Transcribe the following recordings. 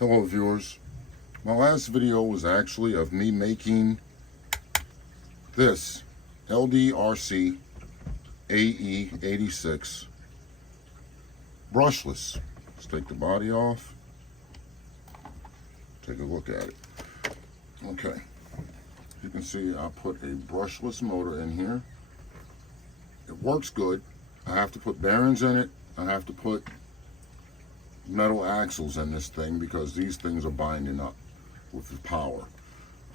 Hello viewers. My last video was actually of me making this LDRC AE86 brushless. Let's take the body off. Take a look at it. Okay. You can see I put a brushless motor in here. It works good. I have to put bearings in it. I have to put metal axles in this thing because these things are binding up with the power.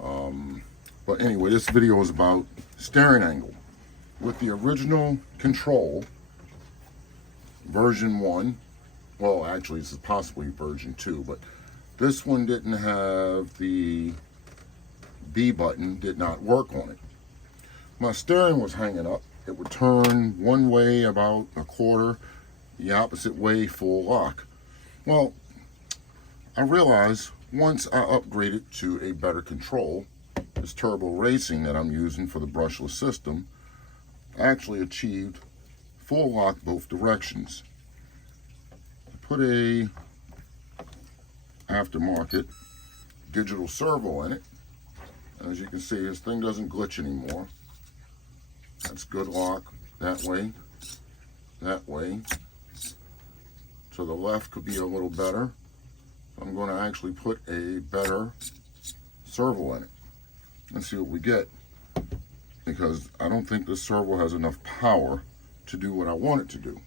But anyway, this video is about steering angle. With the original control, version 1, well actually this is possibly version 2, but this one didn't have the B button, did not work on it. My steering was hanging up. It would turn one way about a quarter, the opposite way full lock. Well, I realized once I upgraded to a better control, this turbo racing that I'm using for the brushless system, I actually achieved full lock both directions. I put a aftermarket digital servo in it. And as you can see, this thing doesn't glitch anymore. That's good lock that way, that way. To the left could be a little better. I'm going to actually put a better servo in it. Let's see what we get. Because I don't think this servo has enough power to do what I want it to do.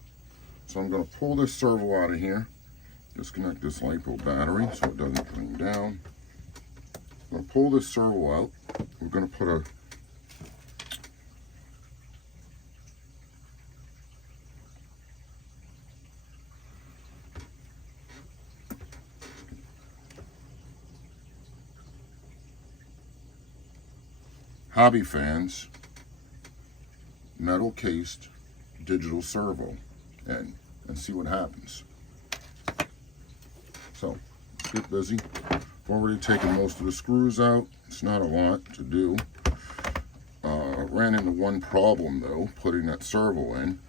So I'm going to pull this servo out of here. Disconnect this LiPo battery so it doesn't clean down. I'm going to pull this servo out. We're going to put a Hobby Fans metal cased digital servo in and see what happens. So let's get busy. I've already taken most of the screws out. It's not a lot to do. Ran into one problem though, putting that servo in.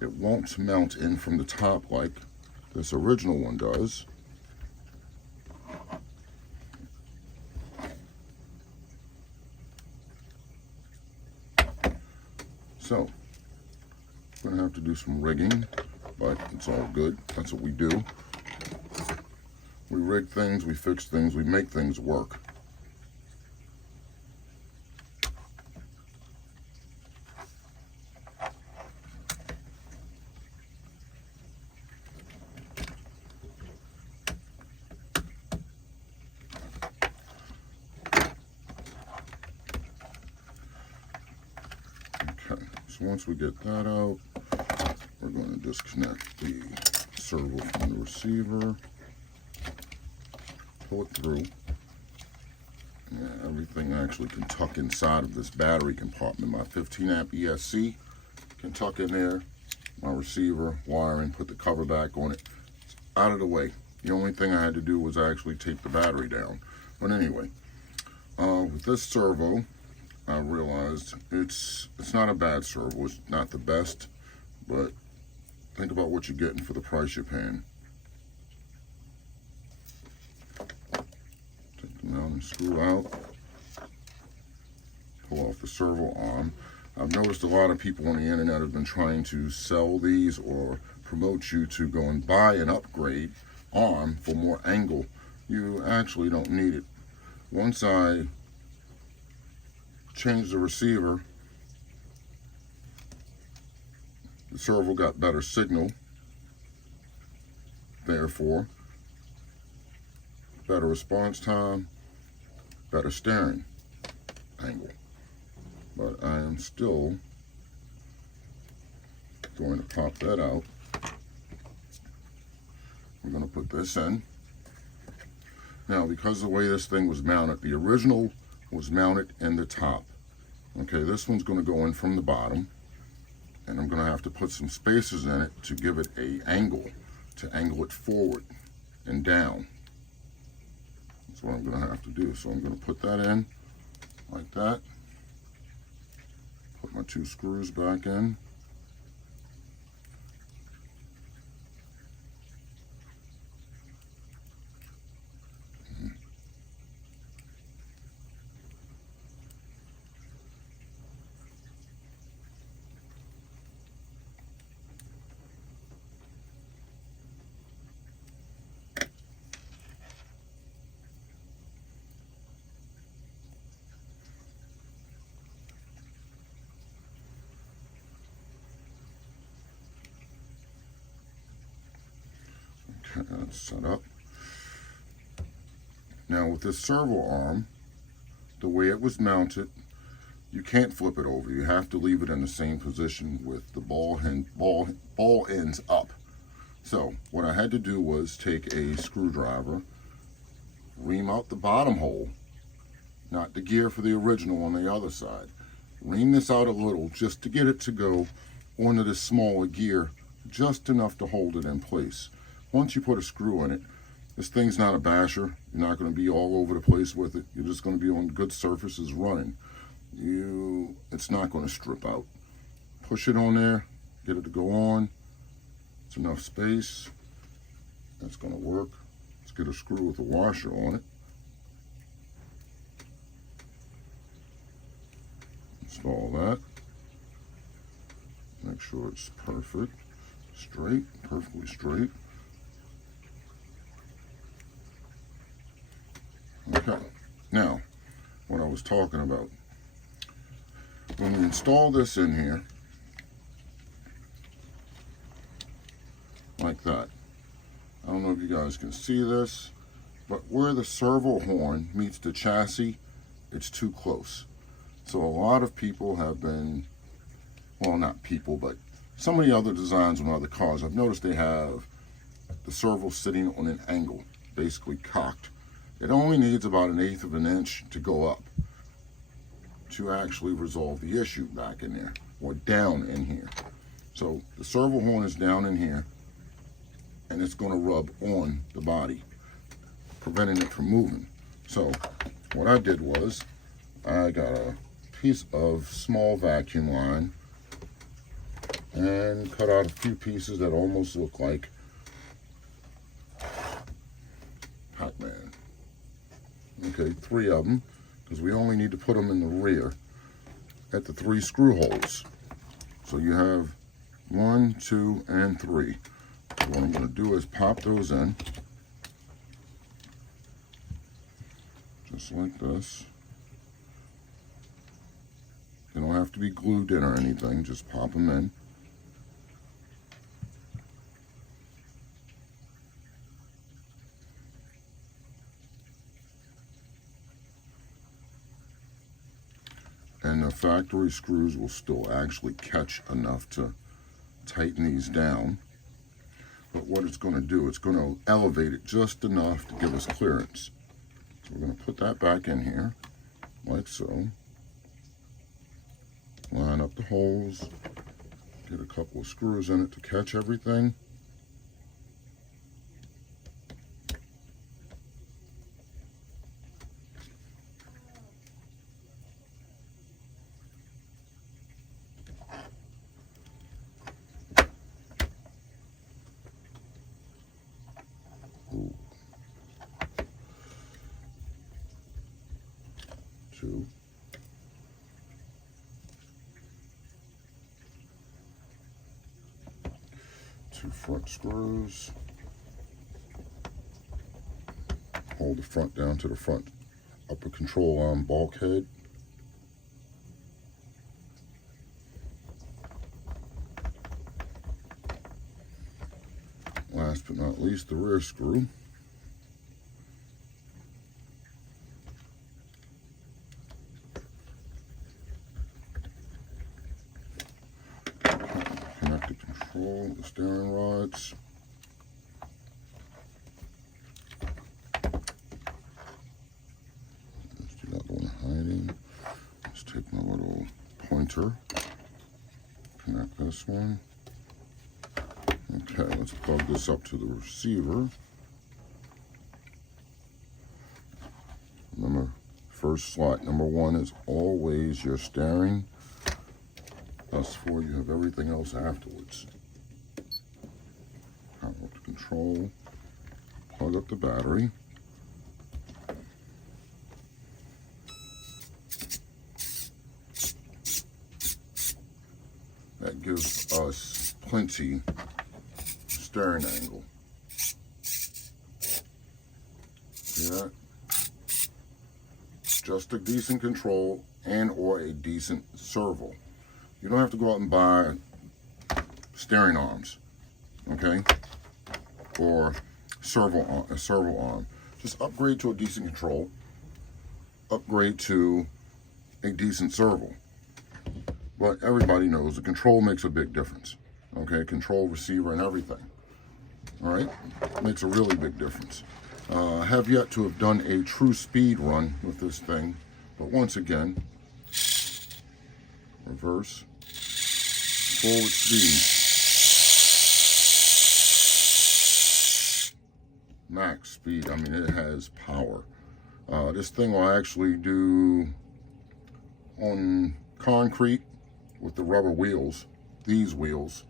It won't mount in from the top like this original one does. So, I'm gonna have to do some rigging, but it's all good. That's what we do. We rig things, we fix things, we make things work. Okay, so once we get that out, we're going to disconnect the servo from the receiver. Pull it through. Yeah, everything actually can tuck inside of this battery compartment. My 15 amp ESC can tuck in there. My receiver, wiring, put the cover back on it. It's out of the way. The only thing I had to do was actually take the battery down. But anyway, with this servo, I realized it's not a bad servo. It's not the best, but think about what you're getting for the price you're paying. Mount and screw out, pull off the servo arm. I've noticed a lot of people on the internet have been trying to sell these or promote you to go and buy an upgrade arm for more angle. You actually don't need it. Once I changed the receiver, the servo got better signal, therefore better response time, better steering angle. But I am still going to pop that out. I'm going to put this in. Now, because of the way this thing was mounted, the original was mounted in the top. Okay, this one's going to go in from the bottom, and I'm going to have to put some spacers in it to give it an angle, to angle it forward and down. That's what I'm going to have to do. So I'm going to put that in like that. Put my two screws back in. Okay, that's set up. Now with this servo arm, the way it was mounted, you can't flip it over. You have to leave it in the same position with the ball ends up. So what I had to do was take a screwdriver, ream out the bottom hole, not the gear for the original on the other side. Ream this out a little just to get it to go onto this smaller gear, just enough to hold it in place. Once you put a screw in it, this thing's not a basher. You're not going to be all over the place with it. You're just going to be on good surfaces running. It's not going to strip out. Push it on there, get it to go on. It's enough space. That's going to work. Let's get a screw with a washer on it. Install that. Make sure it's perfect, straight, perfectly straight. Okay, now, what I was talking about. When we install this in here, like that, I don't know if you guys can see this, but where the servo horn meets the chassis, it's too close. So a lot of people have been, well, not people, but some of the other designs on other cars, I've noticed they have the servo sitting on an angle, basically cocked. It only needs about 1/8 of an inch to go up to actually resolve the issue back in there, or down in here. So the servo horn is down in here, and it's going to rub on the body, preventing it from moving. So what I did was, I got a piece of small vacuum line and cut out a few pieces that almost look like Pac-Man. Okay, 3 of them, because we only need to put them in the rear at the 3 screw holes. So you have 1, 2, and 3. So what I'm going to do is pop those in, just like this. They don't have to be glued in or anything, just pop them in. And the factory screws will still actually catch enough to tighten these down. But what it's going to do, it's going to elevate it just enough to give us clearance. So we're going to put that back in here, like so. Line up the holes, get a couple of screws in it to catch everything. Ooh. 2. Two front screws. Hold the front down to the front upper control arm bulkhead. Last but not least, the rear screw. Connect the control, the steering rods. Let's do that one hiding. Let's take my little pointer, connect this one. Okay, let's plug this up to the receiver. Remember, first slot, number 1 is always your steering. Thus for you have everything else afterwards. Power up the control, plug up the battery. That gives us plenty steering angle. See that? Just a decent control and or a decent servo. You don't have to go out and buy steering arms, okay? Or servo arm. Just upgrade to a decent control. Upgrade to a decent servo. But everybody knows the control makes a big difference. Okay, control, receiver, and everything. All right, makes a really big difference. I have yet to have done a true speed run with this thing, but once again, reverse, forward speed, max speed. I mean, it has power. This thing will actually do on concrete with the rubber wheels, these wheels,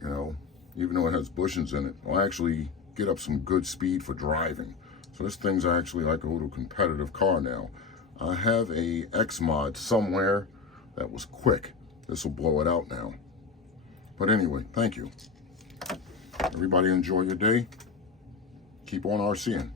you know, even though it has bushings in it, will actually get up some good speed for driving. So this thing's actually like a little competitive car now. I have a X mod somewhere that was quick. This will blow it out now. But anyway, thank you. Everybody enjoy your day. Keep on RCing.